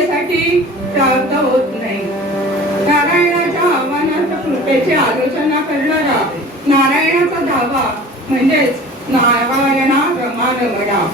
कृपेसाठी प्राप्त होत नाही. नारायणाच्या आव्हानार्थ कृपेची आलोचना करणारा नारायणाचा धावा म्हणजेच नारायणा रमा रमणा.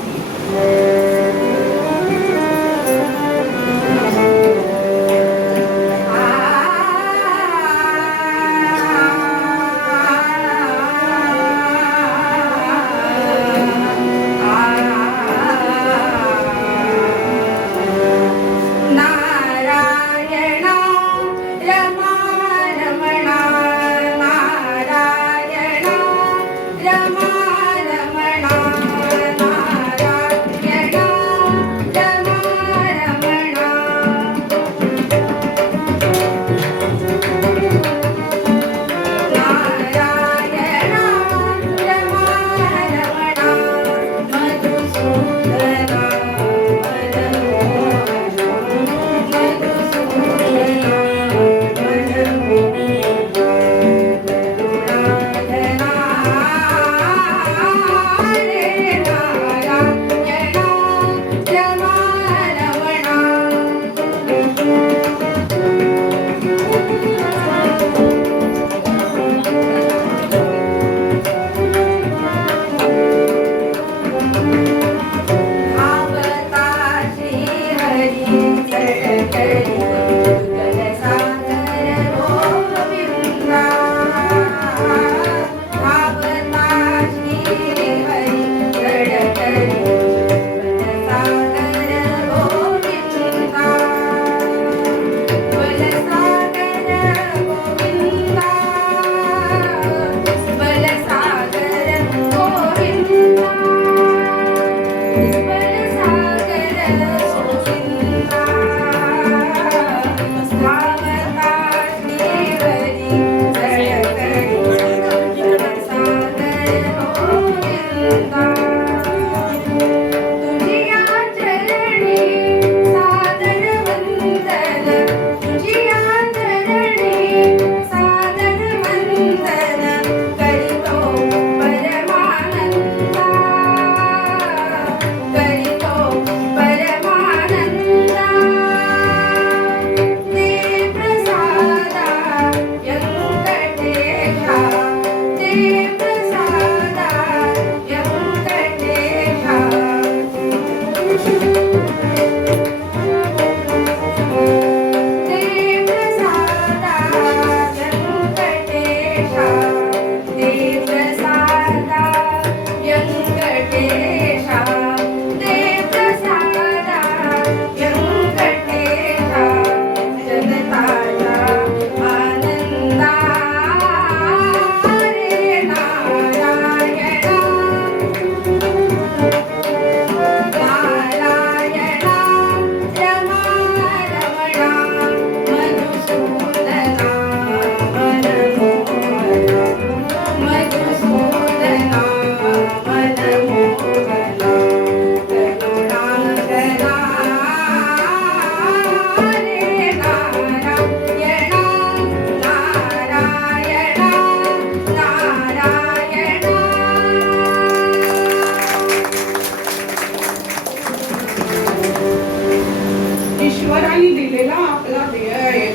ईश्वराने दिलेला आपला देह आहे,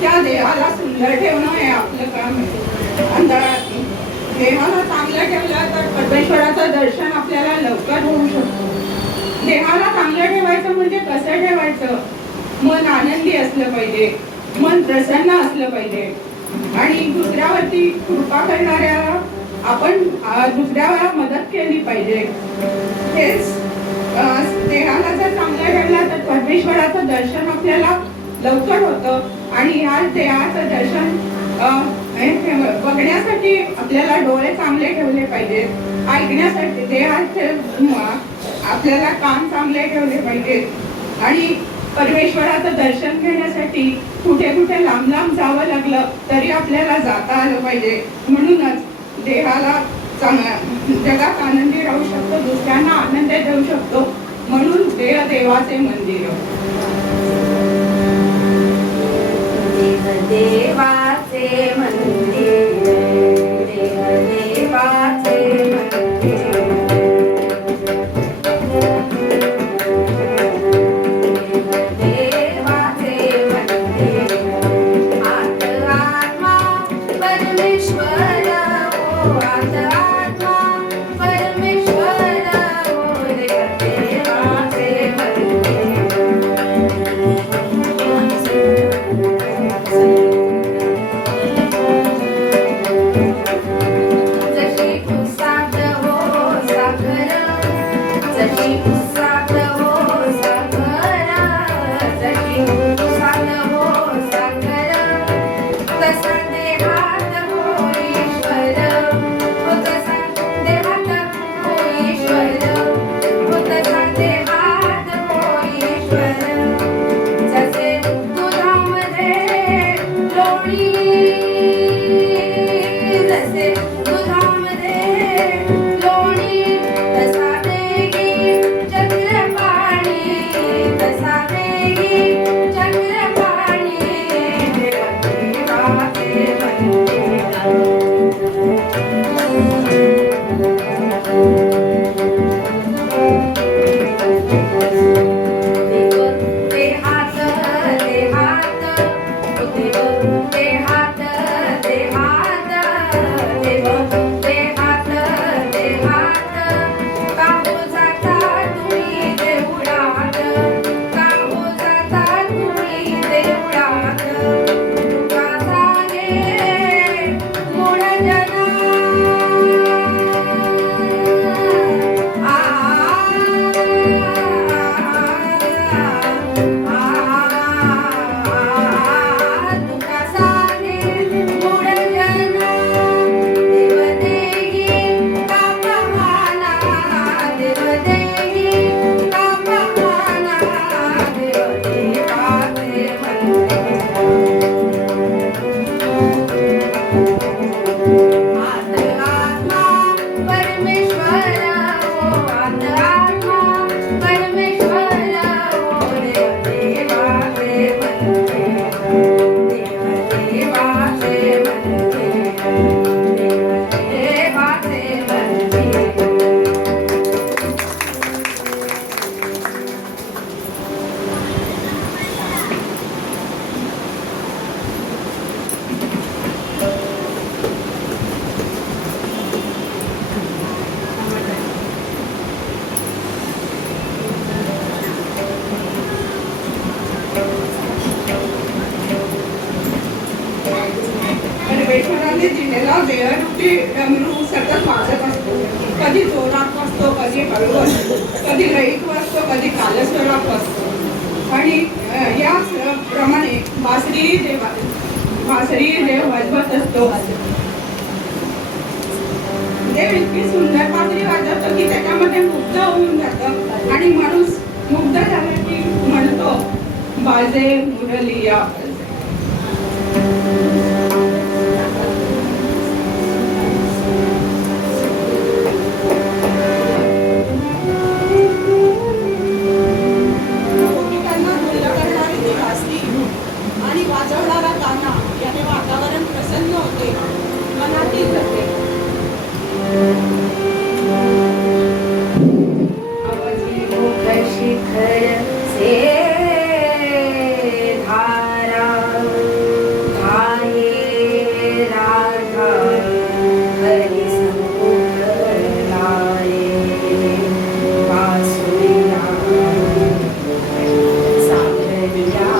त्या देहाला सुंदर ठेवणं हे आपलं काम आहे. अंतरात देहाला चांगलं ठेवलं तर परमेश्वराचं दर्शन आपल्याला लवकर होऊ शकतं. देहाला चांगलं ठेवायचं म्हणजे कसं ठेवायचं? मन आनंदी असलं पाहिजे, मन प्रसन्न असलं पाहिजे आणि दुसऱ्यावरती कृपा करणाऱ्याला आपण दुसऱ्याला मदत केली पाहिजे. हेच देहाला जर चांगलं ठेवलं तर परमेश्वराचं दर्शन आपल्याला लवकर होतं आणि ह्या देहाचं दर्शन बघण्यासाठी आपल्याला डोळे चांगले ठेवले पाहिजेत, ऐकण्यासाठी देहाचे आपल्याला कान चांगले ठेवले पाहिजेत आणि परमेश्वराचं दर्शन घेण्यासाठी कुठे कुठे लांब लांब जावं लागलं तरी आपल्याला जाता आलं पाहिजे. म्हणूनच देहाला जगात आनंदी राहू शकतो, दुसऱ्यांना आनंद देऊ शकतो, म्हणून देह देवाचे मंदिर. देवाचे मंदिर, देह देवाचे मंदिर, देह घेतलेला देहरूपी डमरू सतत वाजत असतो. कधी जोरात वाजतो, कधी हळू असतो, कधी लईत वाजतो, कधी कालस्वरात वाजतो. आणि या प्रमाणे बासरी देव वाजवत असतो. देव इतकी सुंदर बासरी वाजवतो की त्याच्यामध्ये मुग्ध होऊन जातं आणि माणूस मुग्ध झाला की म्हणतो बाजे मुरलिया. आणि वाजवणारा गाणा याने वातावरण प्रसन्न होते, मनातील जाते. शिखर से धारा धाये राधा हरि संमुख लाए बांसुरिया सावरिया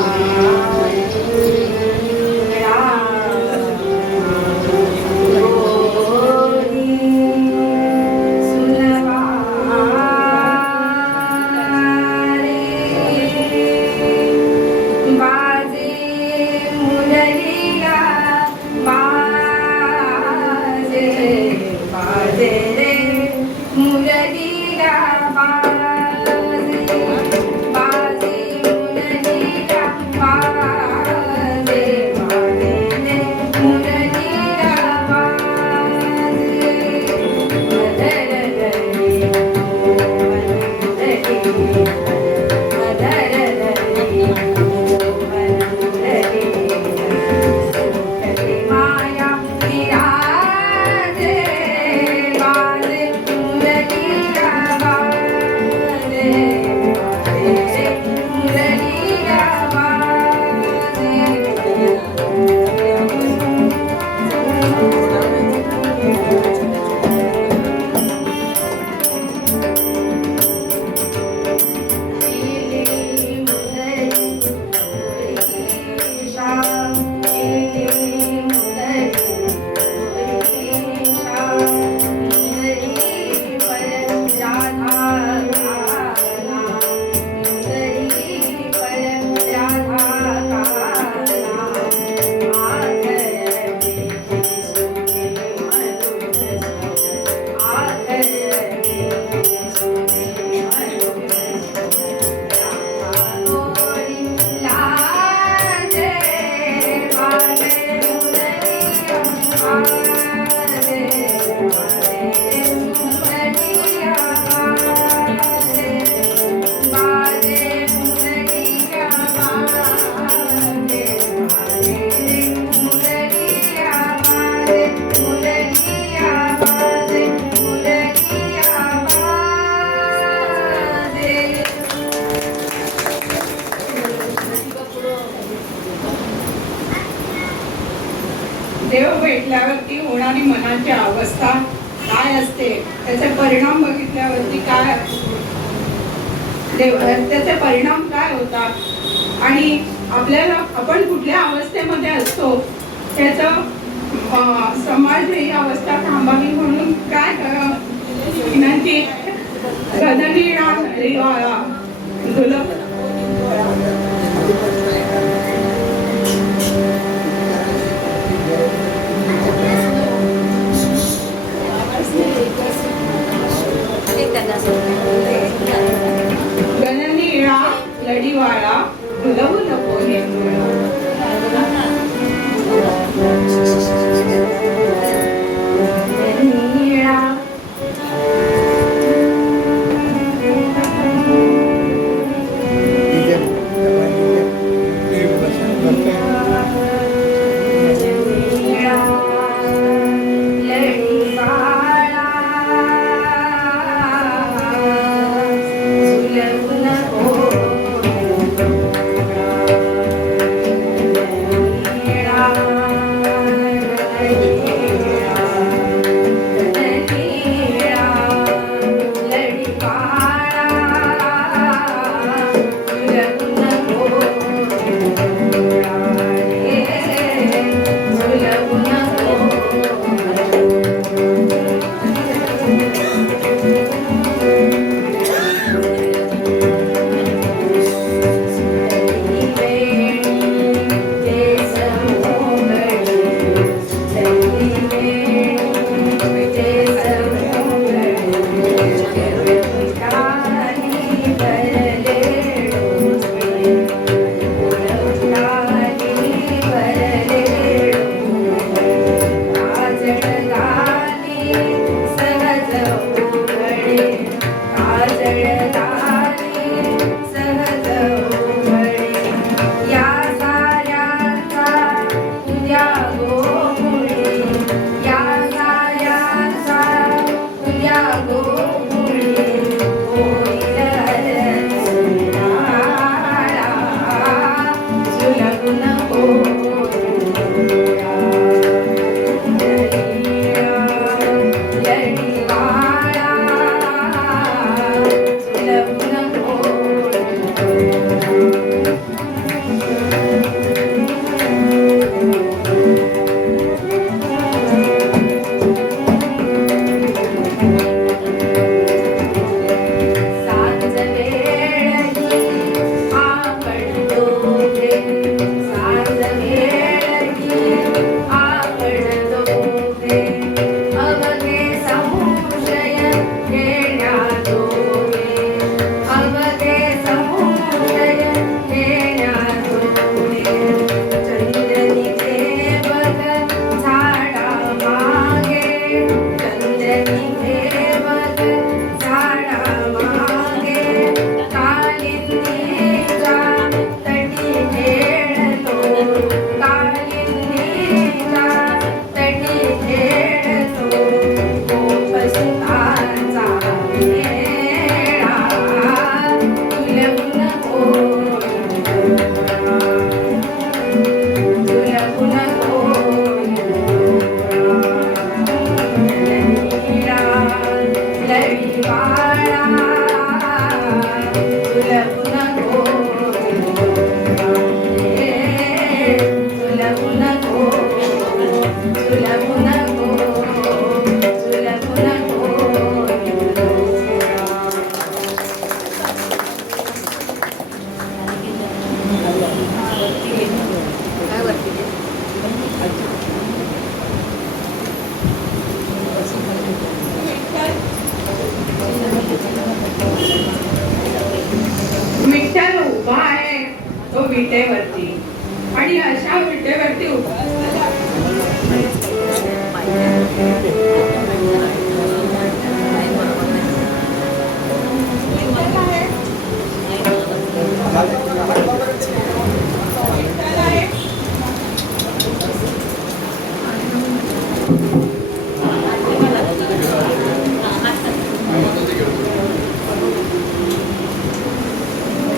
देव भेटल्यावरती होणारी मनाची अवस्था काय असते, त्याचे परिणाम बघितल्यावरती काय त्याचे परिणाम काय होतात आणि आपल्याला आपण कुठल्या अवस्थेमध्ये असतो त्याचं समाज ही अवस्था थांबावी म्हणून काय विनंती. गगनीळा रिवाळा दुलभ गगनीळा लढीवाळा दुलभ लपोनी विटेवरती आणि अशा विटेवरती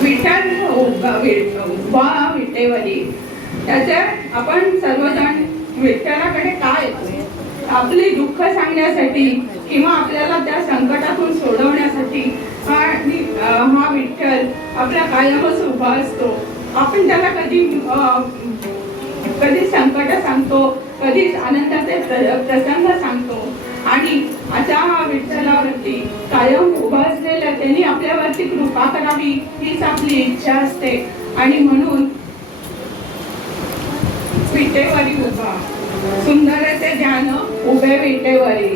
विठ्ठल उभा विटेवरी त्याच्या आपण सर्वजण विठ्ठलाकडे काय येतो आपली दुःख सांगण्यासाठी किंवा आपल्याला त्या संकटातून सोडवण्यासाठी आणि हा विठ्ठल आपला कायमच उभा असतो. आपण त्याला कधी संकट सांगतो, कधी आनंदाचे प्रसंग सांगतो आणि आता हा विठ्ठलावरती कायम उभा असलेला त्यांनी आपल्यावरती कृपा करावी हीच आपली इच्छा असते. आणि म्हणून विटेवरी उभा सुंदरचे ध्यान उभे विटेवरी.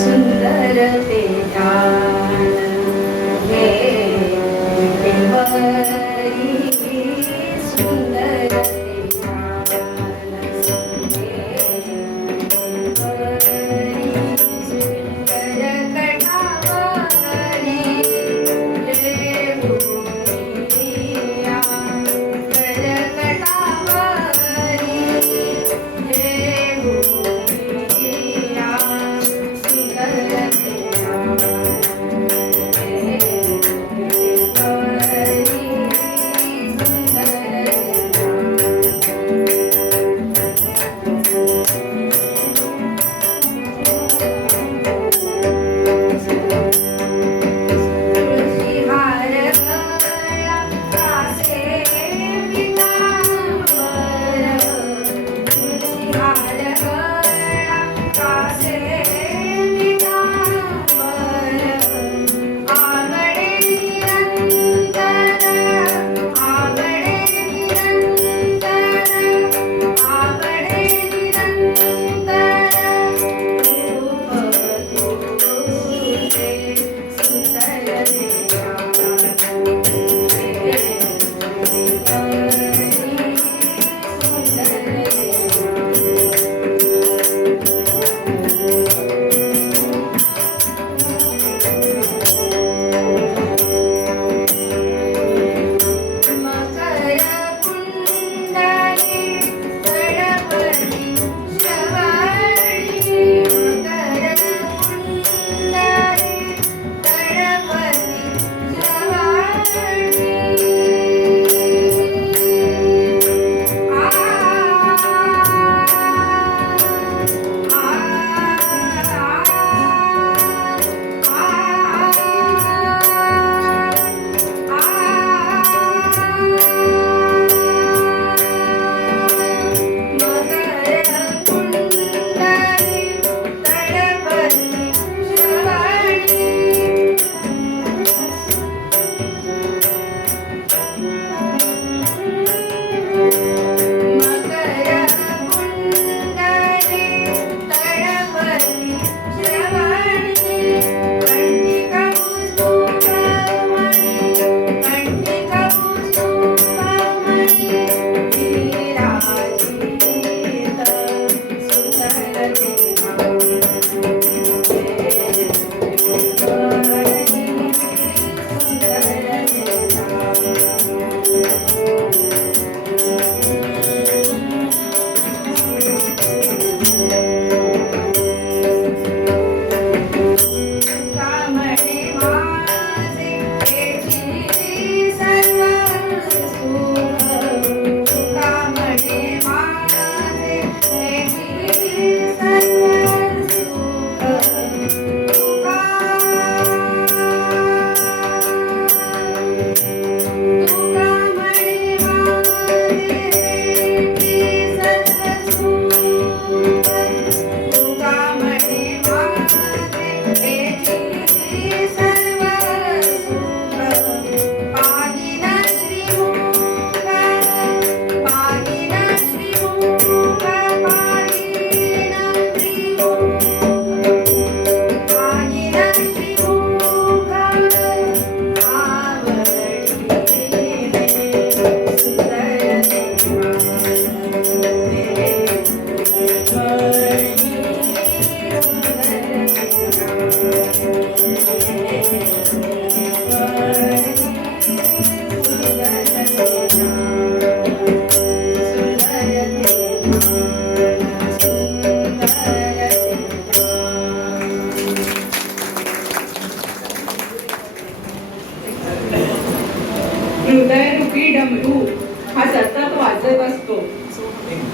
सुंदर ते ध्यान हे विटेवरी, सुंदर ते ध्यान हे विटेवरी. करकटावरी रे भूमिया, करकटावरी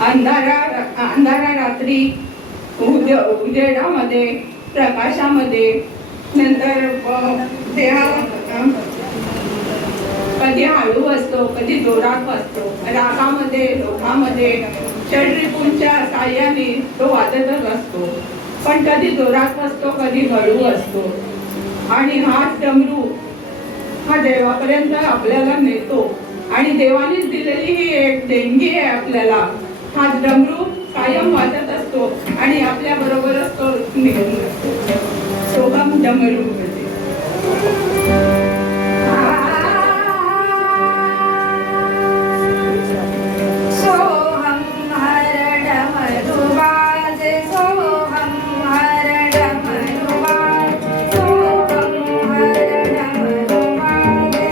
अंधारा रात्री उजेडामध्ये प्रकाशामध्ये नंतर देहा कधी हळू असतो कधी जोरात असतो रागामध्ये लोकामध्ये षड्रिपूंच्या साह्याने तो वाजतच असतो पण कधी जोरात असतो कधी हळू असतो आणि हाच डमरू हा देवापर्यंत आपल्याला नेतो आणि देवानेच दिलेली ही एक देणगी आहे आपल्याला हा डमरू कायम वाजत असतो आणि आपल्या बरोबरच तो निघून असतो सोहम डमरू म्हणजे सोहम हर डमरू बाजे सोहम हर डमरू बाजे सोहम हर डमरू बाजे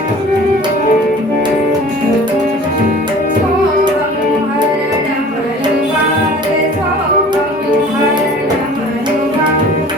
सोहम हर डमरू बाजे सोहम हर डमरू बाजे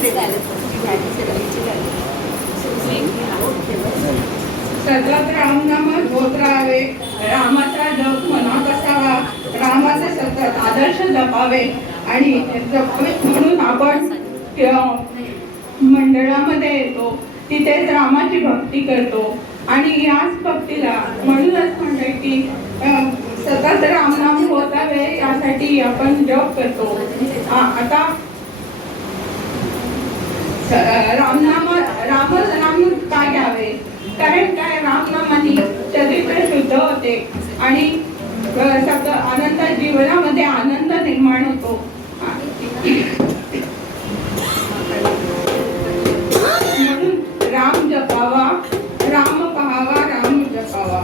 उसके सुर गायो उसके सुर गायो सतत रामनाम होत राहावे रामाचा जप मनात असावा रामाचे सतत आदर्श जपावे आणि जपावे म्हणून आपण मंडळामध्ये येतो तिथेच रामाची भक्ती करतो आणि याच भक्तीला म्हणूनच म्हणते की सतत रामनाम होतावे यासाठी आपण जप करतो आता रामनाम का घ्यावे कारण काय रामनामाने चरित्र शुद्ध होते आणि आनंद जीवनामध्ये आनंद निर्माण होतो म्हणून राम जपावा राम पहावा राम जपावा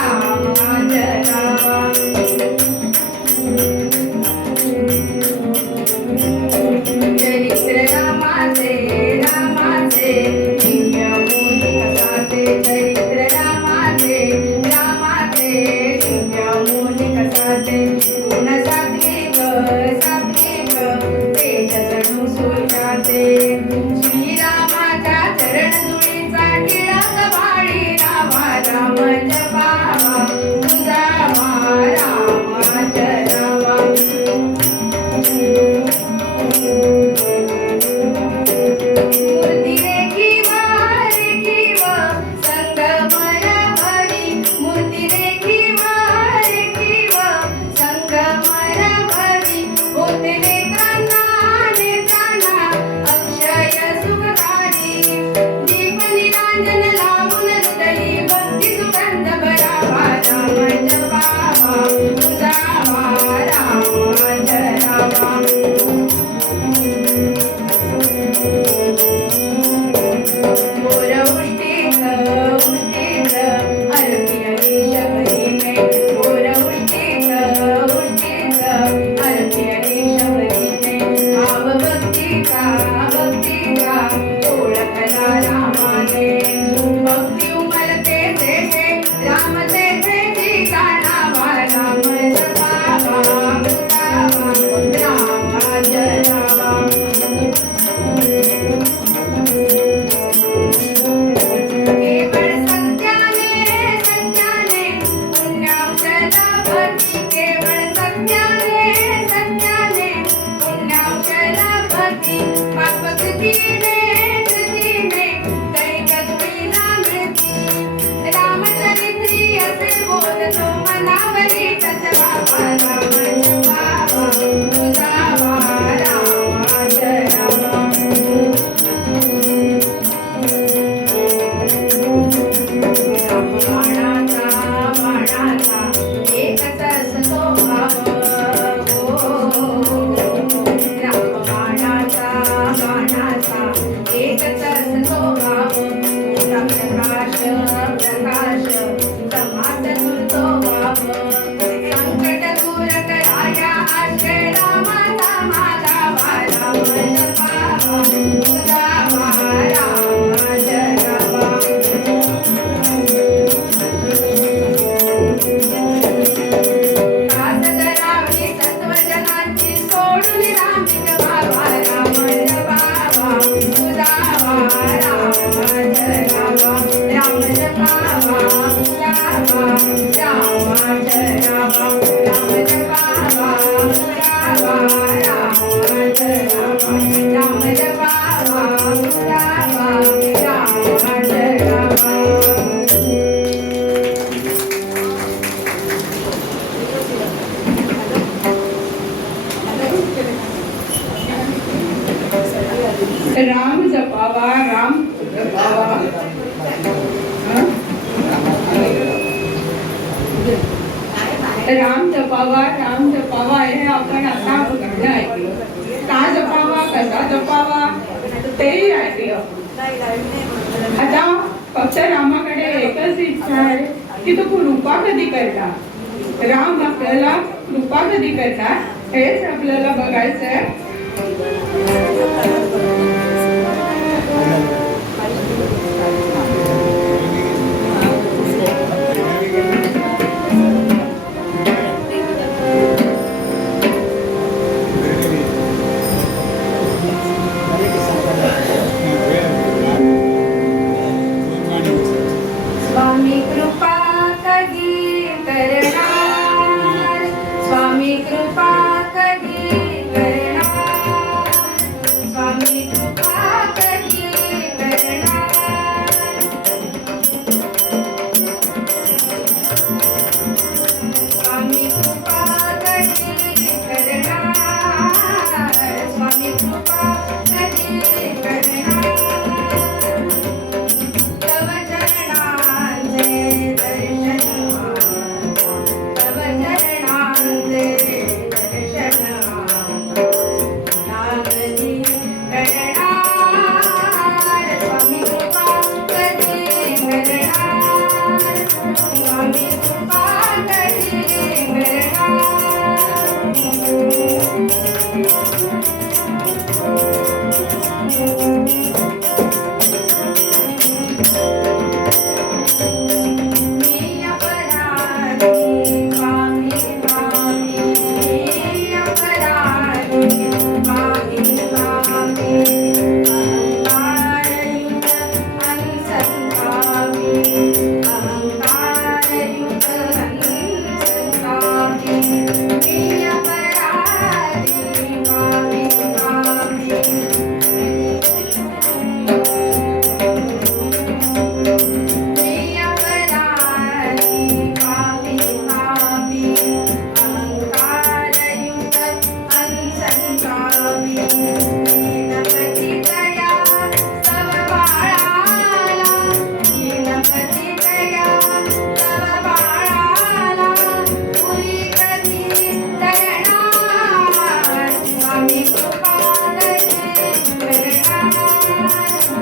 रामाचरावा चरित्र रामाचे रामाचे दिव्य मोही कसाचे चरित्र रामाचे रामाचे दिव्य मोही कसाचे गुण सात्विक सात्विक तेज जणू सूर्याचे श्रीरामाच्या चरण धुळीचा टिळक वाळी रामा राम जपावा तुझावा रामाचरावा मूर्ती रेखीव रेखीव संगमर भरी मूर्ती रेखीव रेखीव संगमर भरी होते नेत्रांना नेत्रांना अक्षय सुखकारी दीप निरांजन लावून हृदयी भक्ती सुगंध भरावा राम जपावा तुझावा रामाचरावा मोर उष्टीत उष्टीत अर्पियली शबरीने मोर उष्टीत उष्टीत अर्पियली शबरीने भाव भक्तीचा भक्तीचा ओळखला रामाने भक्ती उमलते तेथे राम तेथे ठिकाणावा राम जपावा मुक्तावा रामाचरावा केवळ सत्याने सत्याने पुण्यांचल भक्ती केवळ सत्याने सत्याने पुण्यांचल भक्ती पापकृतीने कृतीने कैकधुळीला मृती रामचरित्री असे बोलतो मनावरी तसवावा राम जपावा तुझावा रामाचरावा बाणाचा बाणाचा एकच असतो भाव राम बाणाचा बाणाचा एकच असतो भाव प्रकाश प्रकाश समाज तुरतो भाव संकट दूर कराया आश्रय रामाचा मागावा राम जपावा तुझावा रामाचरावा राजधरावणी सत्वजनांची सोडून रामिक बाबा राम जपावा तुझावा रामाचरावा राम जपावा तुझावा रामाचरावा राम जपावा तुझावा रामाचरावा राम जपावा तुझावा रामाचरावा राम जपावा राम जपावा हं? राम जपावा हे आपण आता गाणं ऐकलं का जपावा कसा जपावा तेही ऐकलं आता फक्त रामाकडे एकच इच्छा आहे की तो कृपा कधी करणार राम आपल्याला कृपा कधी करणार हेच आपल्याला बघायचंय स्वामी कृपा कधी करणार स्वामी कृपा कधी करणार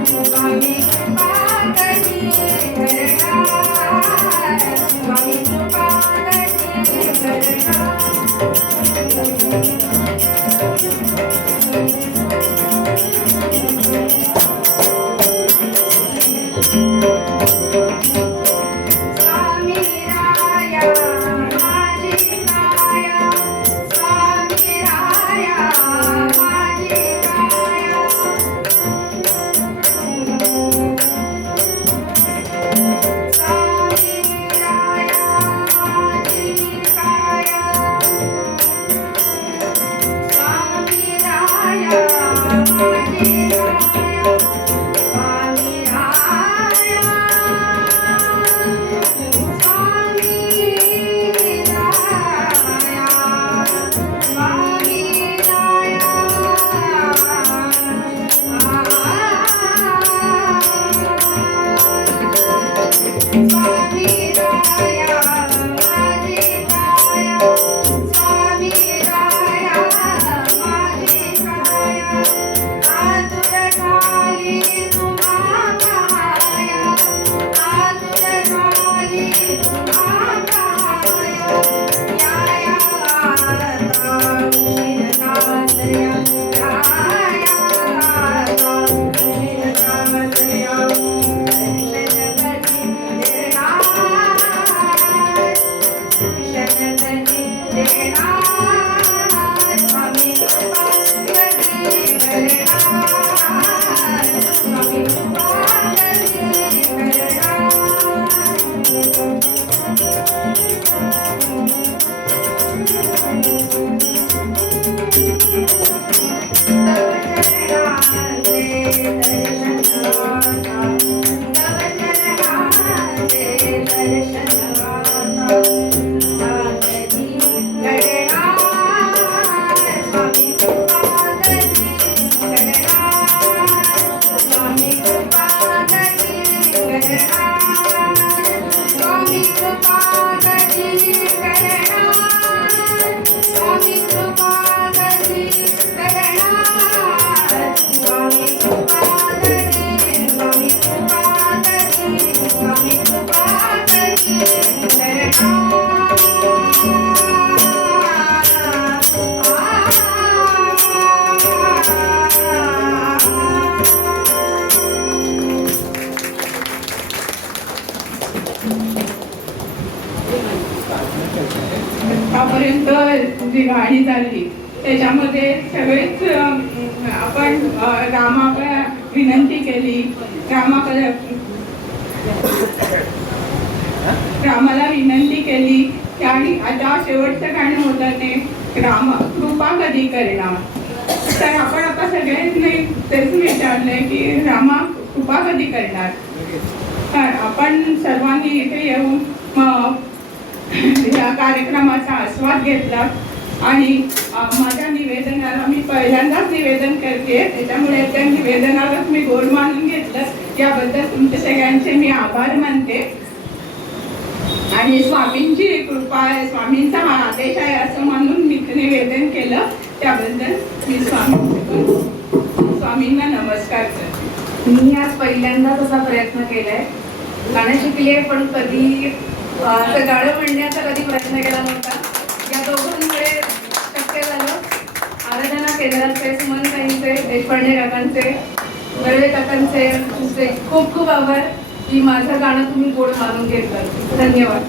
स्वामी कृपा कधी करणार स्वामी कृपा कधी करणार स्वामी राया माझी काया स्वामी राया माझी काया स्वामी राया माझी काया स्वामी राया माझी काया स्वामी राया आतापर्यंत जी गाणी झाली त्याच्यामध्ये सगळेच आपण रामाकडे विनंती केली, रामाला विनंती केली आणि आता शेवटचं गाणं होतं ते राम कृपा कधी करणार. तर आपण आता सगळ्यांनी तेच विचारलंय की रामा कृपा कधी करणार. तर आपण सर्वांनी इथे येऊन या कार्यक्रमाचा आस्वाद घेतला आणि माझ्या निवेदनाला मी पहिल्यांदाच निवेदन करते, त्याच्यामुळे त्या निवेदनालाच मी गोड मानून घेतलं. याबद्दल तुमच्या सगळ्यांचे मी आभार मानते आणि स्वामींची कृपा आहे, स्वामींचा हा आदेश आहे असं मानून मी निवेदन केलं. त्याबद्दल मी स्वामींना नमस्कार करते. मी आज पहिल्यांदाच असा प्रयत्न केलाय, गाणं शिकले पण कधी असं गाणं म्हणण्याचा कधी प्रयत्न केला नव्हता. या दोघांमुळे शक्य झालं. आराधना केंद्राचे, सुमनताईंचे, देशपांडे काकांचे, बर्वे काकांचे तुमचे खूप खूप आभार की माझं गाणं तुम्ही गोड मानून घेतलं. धन्यवाद.